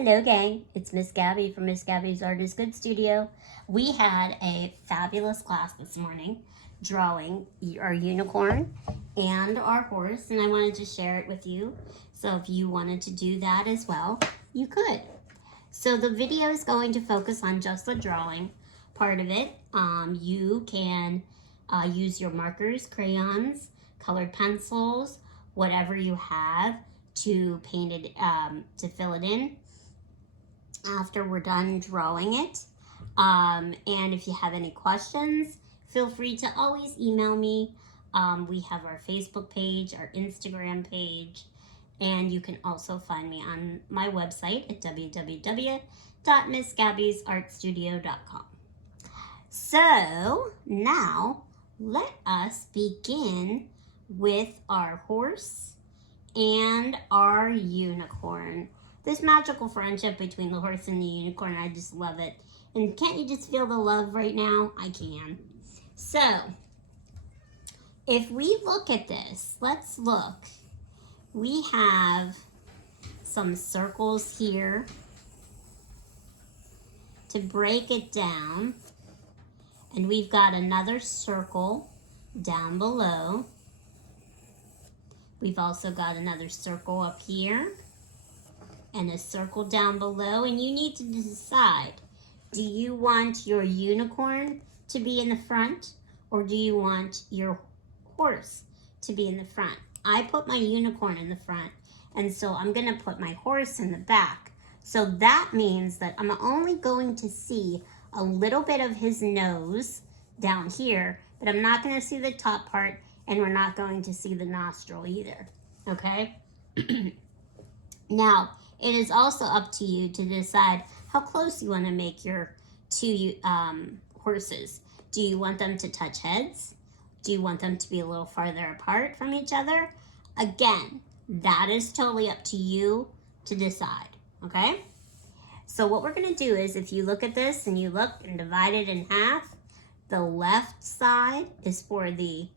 Hello gang, it's Miss Gabi from Miss Gabi's Art is Good Studio. We had a fabulous class this morning drawing our unicorn and our horse, and I wanted to share it with you. So if you wanted to do that as well, you could. So the video is going to focus on just the drawing part of it. You can use your markers, crayons, colored pencils, whatever you have to paint it, to fill it in after we're done drawing it. And if you have any questions, feel free to always email me. We have our Facebook page, our Instagram page, and you can also find me on my website at www.missgabbiesartstudio.com. So now let us begin with our horse and our unicorn. This magical friendship between the horse and the unicorn, I just love it. And can't you just feel the love right now? I can. So, if we look at this, let's look. We have some circles here to break it down. And we've got another circle down below. We've also got another circle up here and a circle down below, and you need to decide, do you want your unicorn to be in the front or do you want your horse to be in the front? I put my unicorn in the front, and so I'm gonna put my horse in the back. So that means that I'm only going to see a little bit of his nose down here, but I'm not gonna see the top part, and we're not going to see the nostril either, okay? Now, it is also up to you to decide how close you want to make your two horses. Do you want them to touch heads? Do you want them to be a little farther apart from each other? Again, that is totally up to you to decide, okay? So what we're going to do is, if you look at this and you look and divide it in half, the left side is for the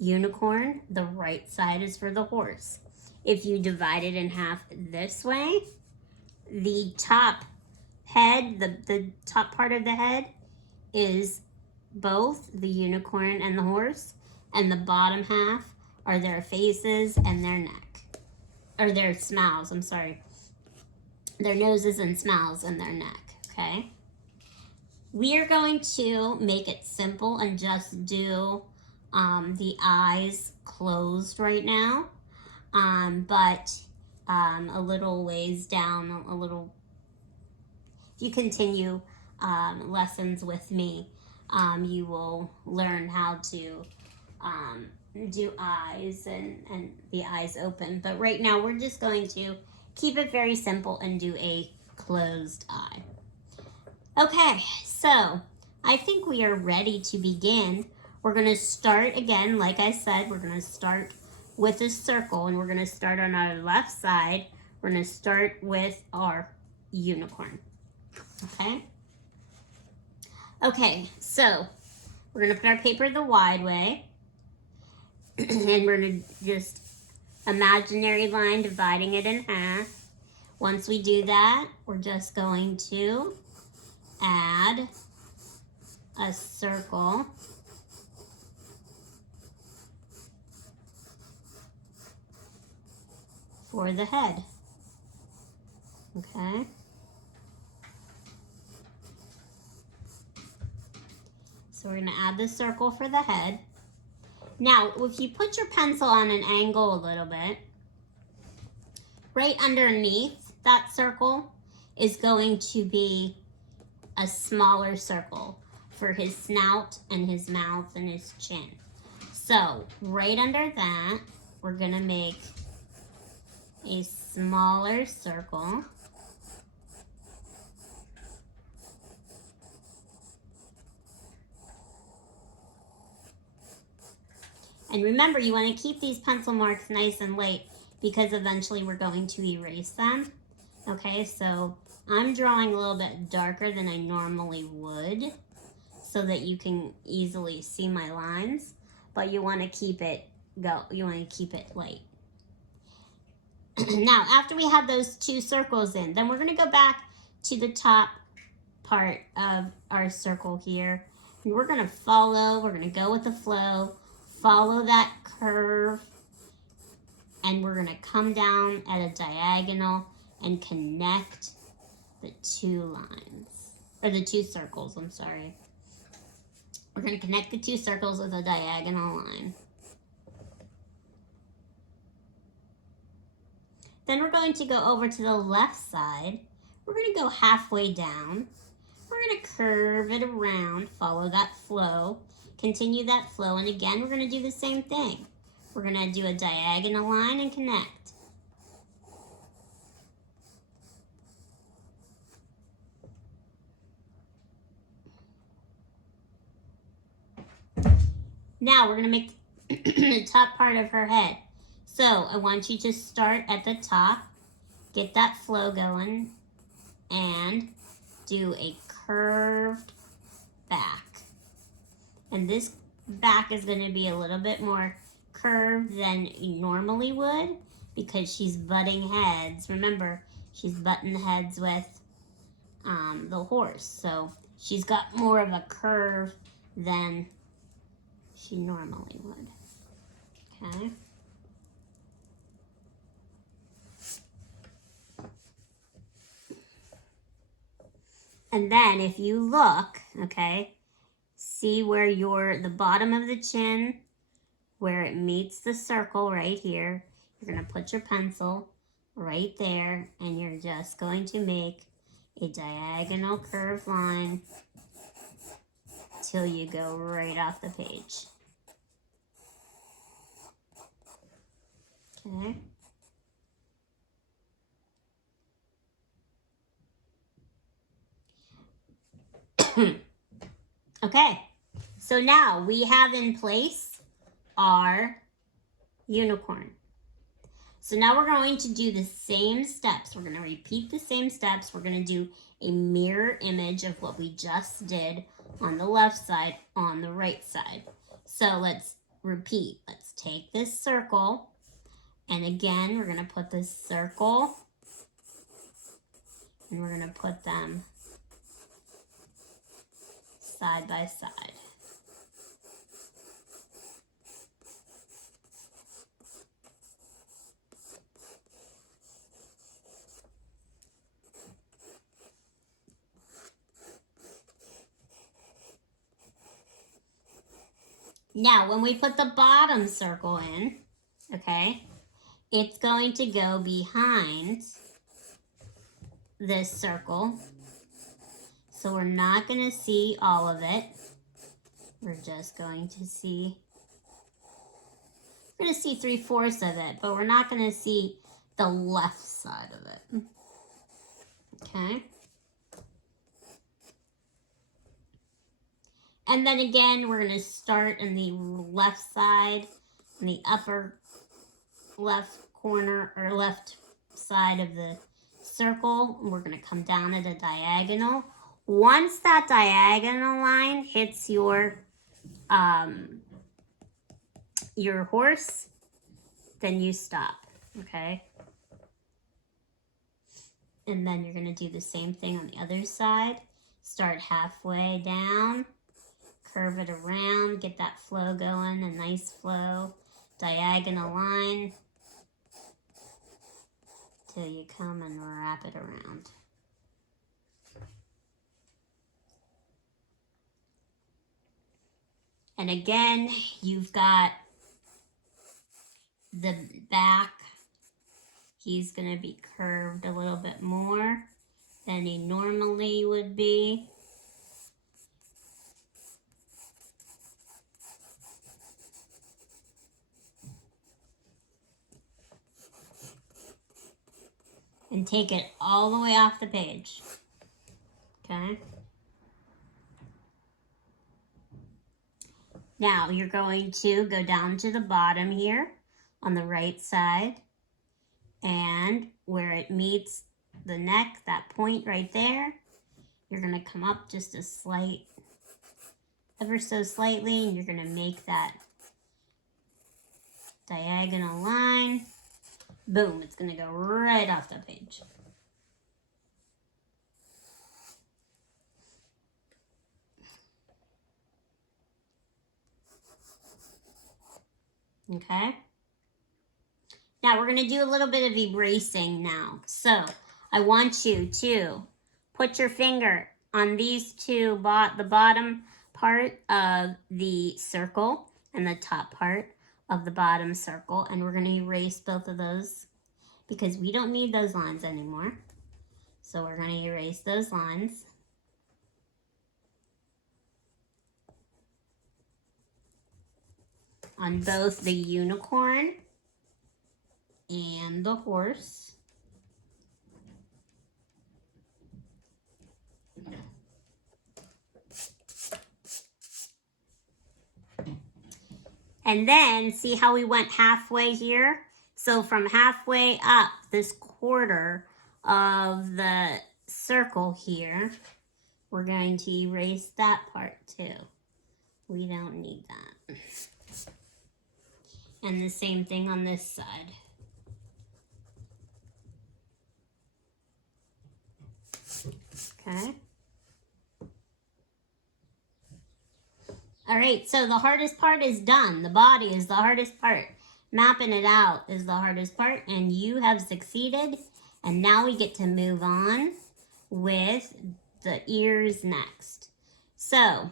unicorn, the right side is for the horse. If you divide it in half this way, the top head, the top part of the head is both the unicorn and the horse, and the bottom half are their faces and their neck, or their smoughs, I'm sorry. Their noses and smoughs and their neck, okay? We are going to make it simple and just do the eyes closed right now. But a little ways down, if you continue lessons with me, you will learn how to do eyes and the eyes open. But right now we're just going to keep it very simple and do a closed eye. Okay, so I think we are ready to begin. We're going to start again, like I said, we're going to start with a circle, and we're going to start on our left side. We're going to start with our unicorn, okay? Okay, so we're going to put our paper the wide way, and we're going to just imaginary line dividing it in half. Once we do that, we're just going to add a circle for the head, okay? So we're gonna add the circle for the head. Now, if you put your pencil on an angle a little bit, right underneath that circle is going to be a smaller circle for his snout and his mouth and his chin. So right under that, we're gonna make a smaller circle. And remember, you want to keep these pencil marks nice and light because eventually we're going to erase them. Okay, so I'm drawing a little bit darker than I normally would so that you can easily see my lines, but you want to keep it light. Now, after we have those 2 circles in, then we're going to go back to the top part of our circle here. And we're going to go with the flow, follow that curve, and we're going to come down at a diagonal and connect the 2 lines, or the 2 circles, I'm sorry. We're going to connect the 2 circles with a diagonal line. Then we're going to go over to the left side. We're going to go halfway down. We're going to curve it around, follow that flow, continue that flow, and again, we're going to do the same thing. We're going to do a diagonal line and connect. Now we're going to make the top part of her head. So I want you to start at the top, get that flow going, and do a curved back. And this back is going to be a little bit more curved than you normally would because she's butting heads. Remember, she's butting heads with the horse. So she's got more of a curve than she normally would. Okay. And then if you look, okay, see where the bottom of the chin, where it meets the circle right here, you're going to put your pencil right there and you're just going to make a diagonal curved line till you go right off the page. Okay. Okay, so now we have in place our unicorn. So now we're going to do the same steps. We're going to repeat the same steps. We're going to do a mirror image of what we just did on the left side, on the right side. So let's repeat. Let's take this circle, and again, we're going to put this circle, and we're going to put them side by side. Now, when we put the bottom circle in, okay, it's going to go behind this circle. So we're not going to see all of it. We're just going to see, 3/4 of it, but we're not going to see the left side of it. Okay. And then again, we're going to start in the left side, in the upper left corner or left side of the circle. We're going to come down at a diagonal. Once that diagonal line hits your horse, then you stop, okay? And then you're going to do the same thing on the other side. Start halfway down, curve it around, get that flow going, a nice flow, diagonal line, till you come and wrap it around. And again, you've got the back. He's going to be curved a little bit more than he normally would be. And take it all the way off the page. Okay? Now you're going to go down to the bottom here on the right side, and where it meets the neck, that point right there, you're going to come up just a slight, ever so slightly, and you're going to make that diagonal line. boom, it's going to go right off the page. Okay. Now we're going to do a little bit of erasing now. So I want you to put your finger on these two, the bottom part of the circle and the top part of the bottom circle. And we're going to erase both of those because we don't need those lines anymore. So we're going to erase those lines. On both the unicorn and the horse. And then see how we went halfway here? So from halfway up this quarter of the circle here, we're going to erase that part too. We don't need that. And the same thing on this side. Okay. All right, so the hardest part is done. The body is the hardest part. Mapping it out is the hardest part, and you have succeeded. And now we get to move on with the ears next. So,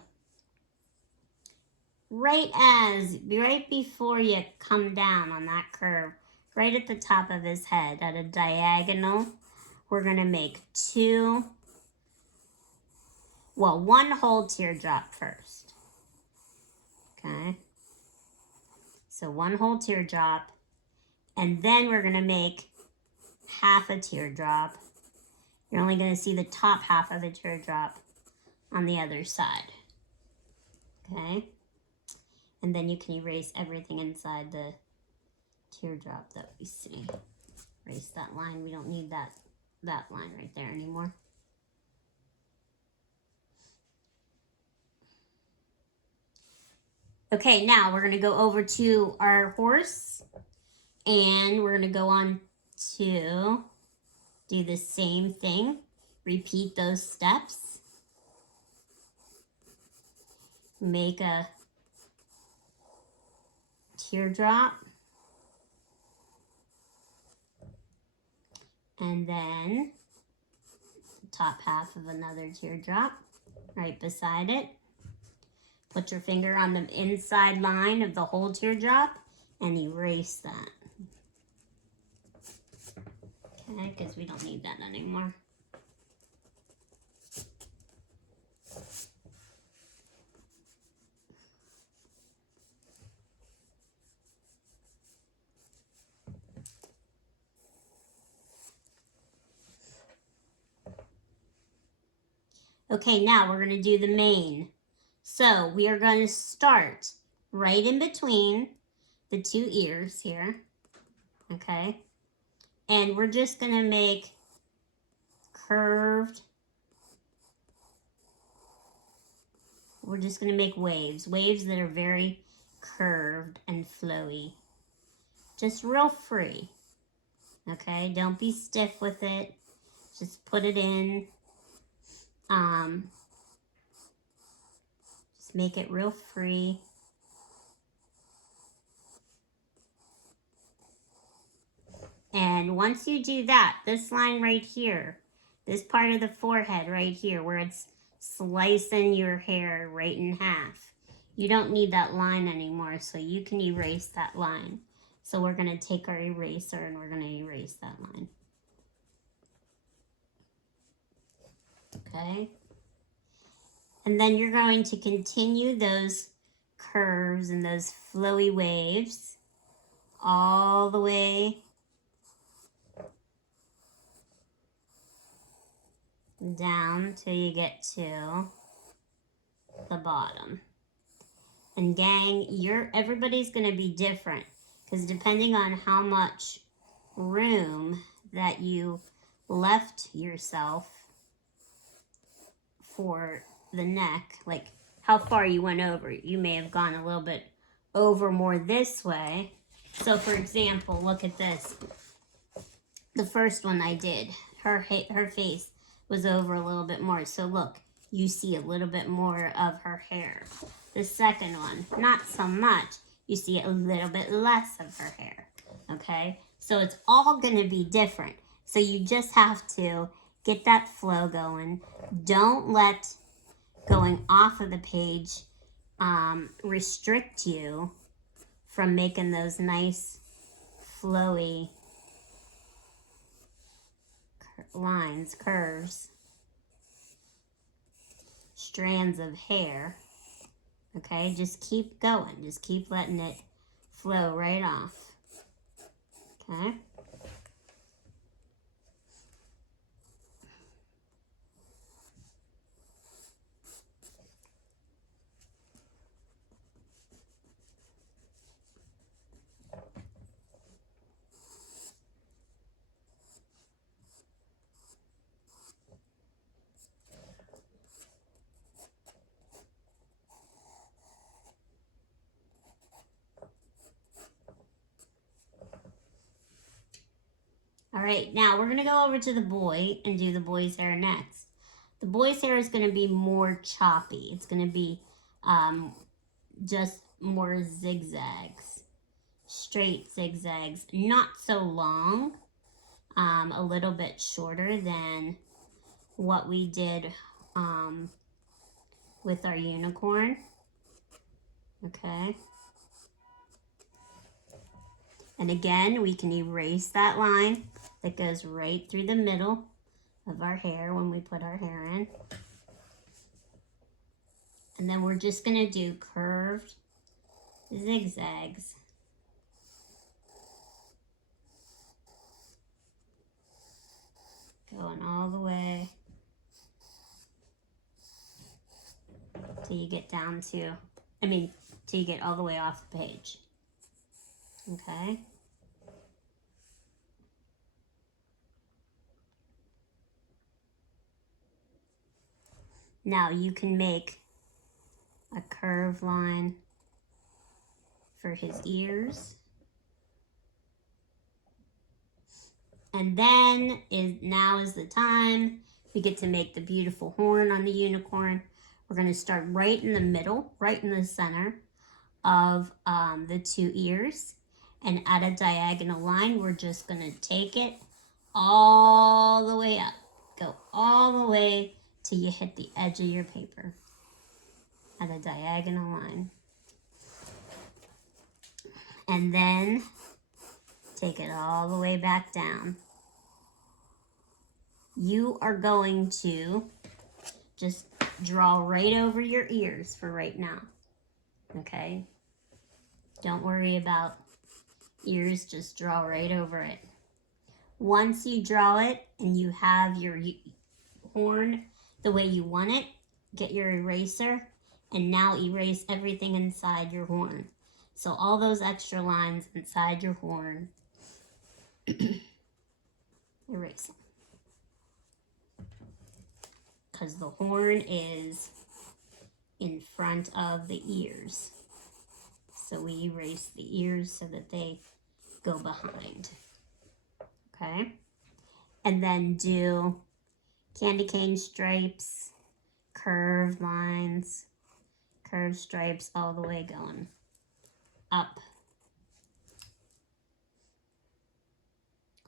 right before you come down on that curve, right at the top of his head at a diagonal, we're going to make one whole teardrop first. Okay, so one whole teardrop, and then we're going to make half a teardrop. You're only going to see the top half of the teardrop on the other side. Okay, and then you can erase everything inside the teardrop that we see. Erase that line. We don't need that line right there anymore. Okay, now we're going to go over to our horse, and we're going to go on to do the same thing. Repeat those steps. Make a teardrop. And then the top half of another teardrop right beside it. Put your finger on the inside line of the whole teardrop and erase that. Okay, because we don't need that anymore. Okay, now we're going to do the mane. So we are going to start right in between the two ears here, okay? And we're just going to make curved, we're just going to make waves that are very curved and flowy. Just real free, okay? Don't be stiff with it. Just put it in. Just make it real free. And once you do that, this line right here, this part of the forehead right here where it's slicing your hair right in half, you don't need that line anymore, so you can erase that line. So we're going to take our eraser and we're going to erase that line. Okay? And then you're going to continue those curves and those flowy waves all the way down till you get to the bottom. And gang, everybody's going to be different because depending on how much room that you left yourself for the neck, like how far you went over, you may have gone a little bit over more this way. So for example, look at this. The first one I did, her face was over a little bit more. So look, you see a little bit more of her hair. The second one, not so much. You see a little bit less of her hair. Okay? So it's all going to be different. So you just have to get that flow going. Don't let going off of the page restrict you from making those nice flowy lines, curves, strands of hair. Okay, just keep going. Just keep letting it flow right off. Okay. All right, now we're going to go over to the boy and do the boy's hair next. The boy's hair is going to be more choppy. It's going to be just more zigzags, straight zigzags, not so long, a little bit shorter than what we did with our unicorn. Okay. And again, we can erase that line that goes right through the middle of our hair when we put our hair in. And then we're just going to do curved zigzags. Going all the way till you get down to, till you get all the way off the page. Okay. Now you can make a curved line for his ears. And then now is the time we get to make the beautiful horn on the unicorn. We're going to start right in the middle, right in the center of the two ears. And at a diagonal line, we're just going to take it all the way up. Go all the way till you hit the edge of your paper at a diagonal line. And then take it all the way back down. You are going to just draw right over your ears for right now. Okay? Don't worry about ears, just draw right over it. Once you draw it and you have your horn the way you want it, get your eraser and now erase everything inside your horn. So all those extra lines inside your horn, erase them. Because the horn is in front of the ears. So we erase the ears so that they go behind. Okay? And then do candy cane stripes, curved lines, curved stripes all the way going up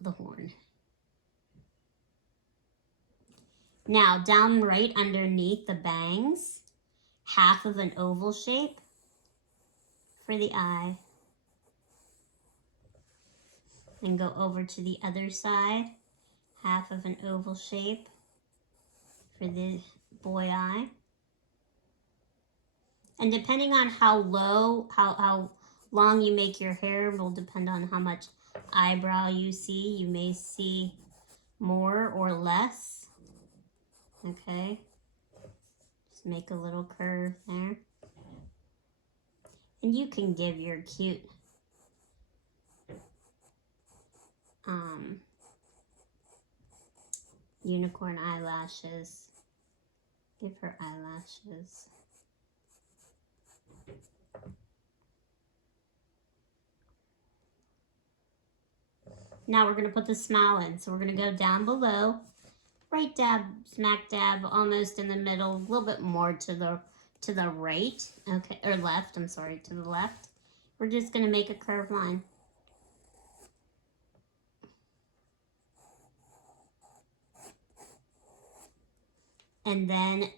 the horn. Now, down right underneath the bangs, half of an oval shape for the eye. And go over to the other side, half of an oval shape for the boy eye. And depending on how long you make your hair will depend on how much eyebrow you see. You may see more or less. Okay, just make a little curve there. And you can give your cute unicorn eyelashes. Give her eyelashes. Now we're going to put the smile in. So we're going to go down below, right dab, smack dab, almost in the middle, a little bit more to the right, okay, or left, I'm sorry, to the left. We're just going to make a curved line. And then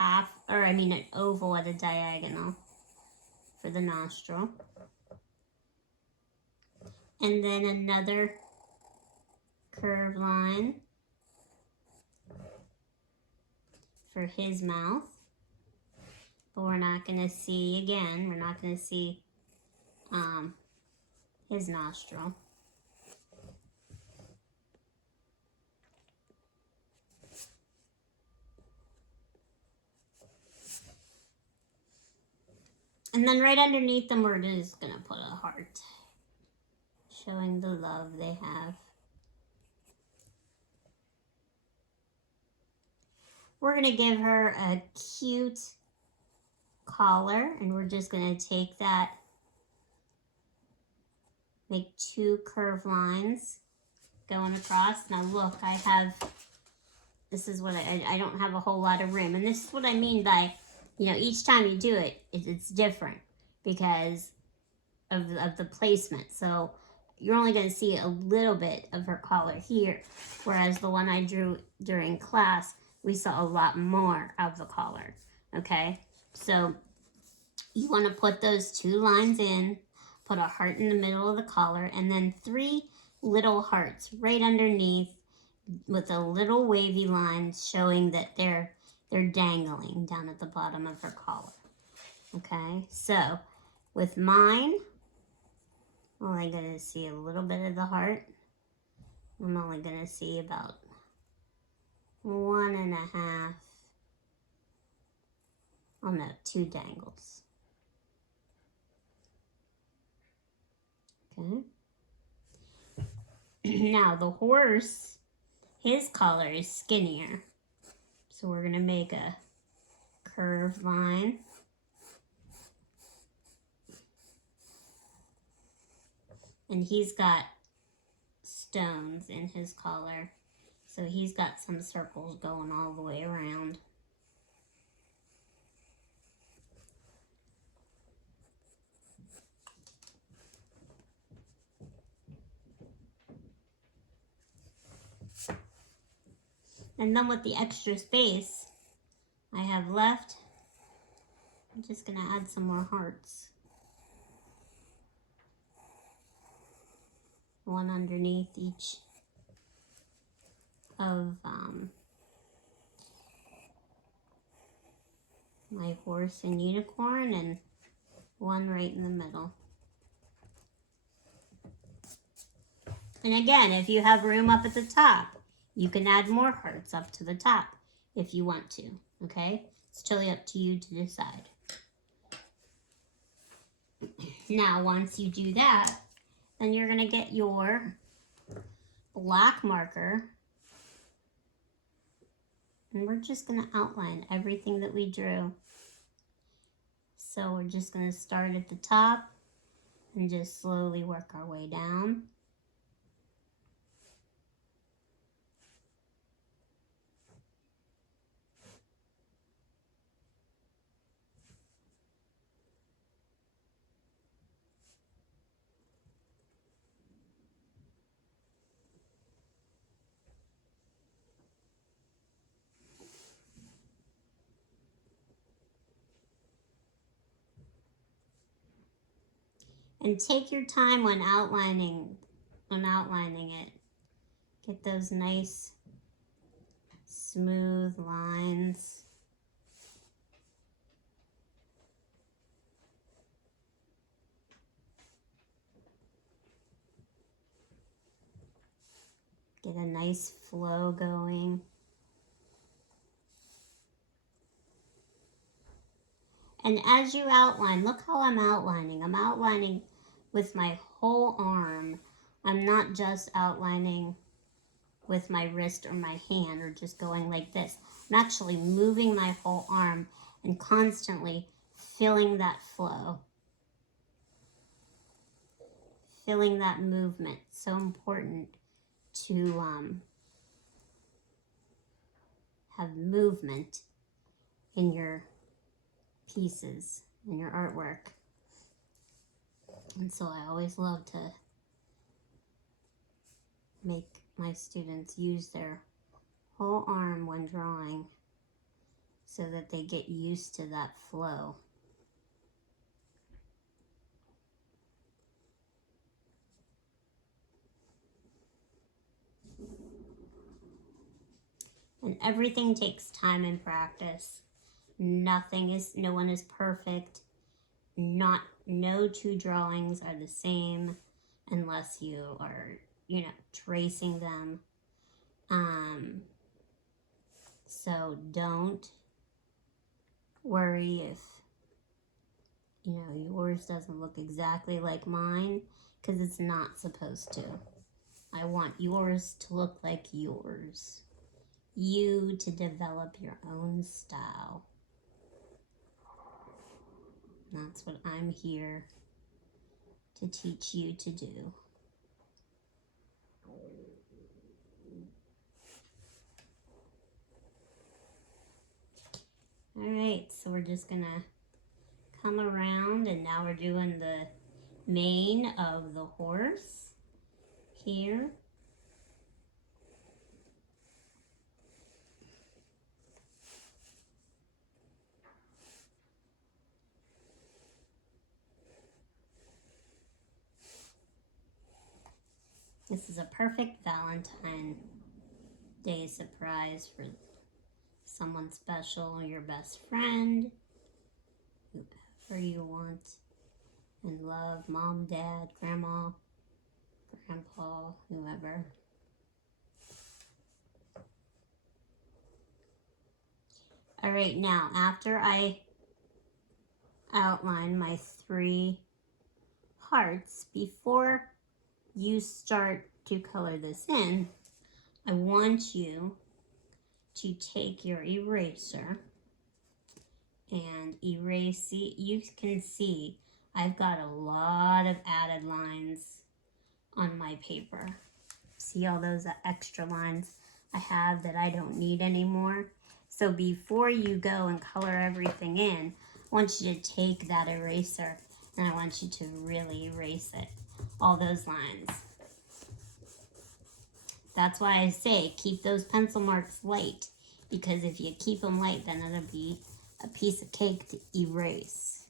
an oval at a diagonal for the nostril. And then another curved line for his mouth. But we're not going to see, again, we're not going to see his nostril. And then right underneath them, we're just going to put a heart, showing the love they have. We're going to give her a cute collar, and we're just going to take that, make 2 curved lines going across. Now look, this is what I don't have a whole lot of room, and this is what I mean by, each time you do it, it's different because of the placement. So you're only going to see a little bit of her collar here, whereas the one I drew during class, we saw a lot more of the collar, okay? So you want to put those 2 lines in, put a heart in the middle of the collar, and then 3 little hearts right underneath with a little wavy line showing that they're dangling down at the bottom of her collar. Okay, so with mine, I'm only going to see a little bit of the heart. I'm only going to see about 1.5, oh no, 2 dangles. Okay. Now the horse, his collar is skinnier. So we're going to make a curved line. And he's got stones in his collar. So he's got some circles going all the way around. And then with the extra space I have left, I'm just going to add some more hearts. One underneath each of my horse and unicorn, and one right in the middle. And again, if you have room up at the top, you can add more hearts up to the top if you want to, okay? It's totally up to you to decide. Now, once you do that, then you're going to get your black marker, and we're just going to outline everything that we drew. So we're just going to start at the top and just slowly work our way down. And take your time when outlining it. Get those nice smooth lines. Get a nice flow going. And as you outline, look how I'm outlining. I'm outlining with my whole arm. I'm not just outlining with my wrist or my hand or just going like this. I'm actually moving my whole arm and constantly feeling that flow. feeling that movement. So important to have movement in your pieces, in your artwork. And so I always love to make my students use their whole arm when drawing so that they get used to that flow. And everything takes time and practice. No one is perfect. No two drawings are the same unless you are, tracing them. So don't worry if, yours doesn't look exactly like mine, because it's not supposed to. I want yours to look like yours. You to develop your own style. That's what I'm here to teach you to do. All right, so we're just gonna come around, and now we're doing the mane of the horse here. This is a perfect Valentine's Day surprise for someone special, your best friend, whoever you want and love, mom, dad, grandma, grandpa, whoever. All right, now after I outline my 3 hearts, before you start to color this in, I want you to take your eraser and erase it. You can see I've got a lot of added lines on my paper. See all those extra lines I have that I don't need anymore? So before you go and color everything in, I want you to take that eraser and I want you to really erase it, all those lines. That's why I say keep those pencil marks light, because if you keep them light, then it'll be a piece of cake to erase.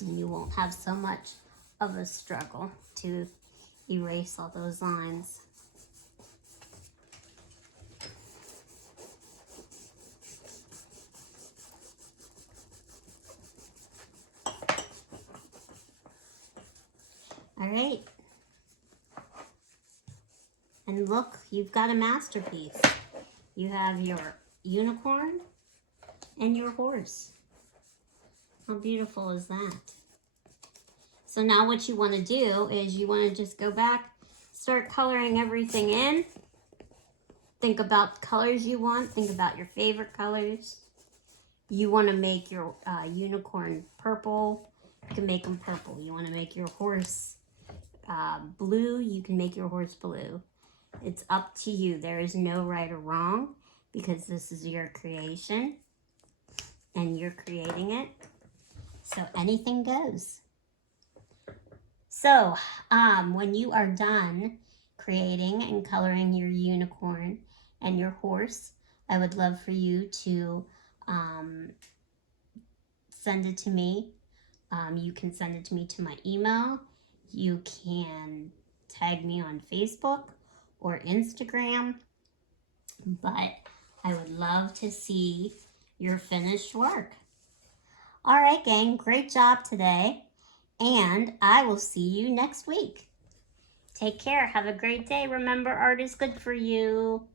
And you won't have so much of a struggle to erase all those lines. All right. And look, you've got a masterpiece. You have your unicorn and your horse. How beautiful is that? So now what you want to do is you want to just go back, start coloring everything in. Think about the colors you want. Think about your favorite colors. You want to make your unicorn purple. You can make them purple. You want to make your horse blue. You can make your horse blue. It's up to you. There is no right or wrong, because this is your creation and you're creating it. So anything goes. So when you are done creating and coloring your unicorn and your horse, I would love for you to send it to me. You can send it to me to my email. You can tag me on Facebook or Instagram, but I would love to see your finished work. All right, gang, great job today, and I will see you next week. Take care. Have a great day. Remember, art is good for you.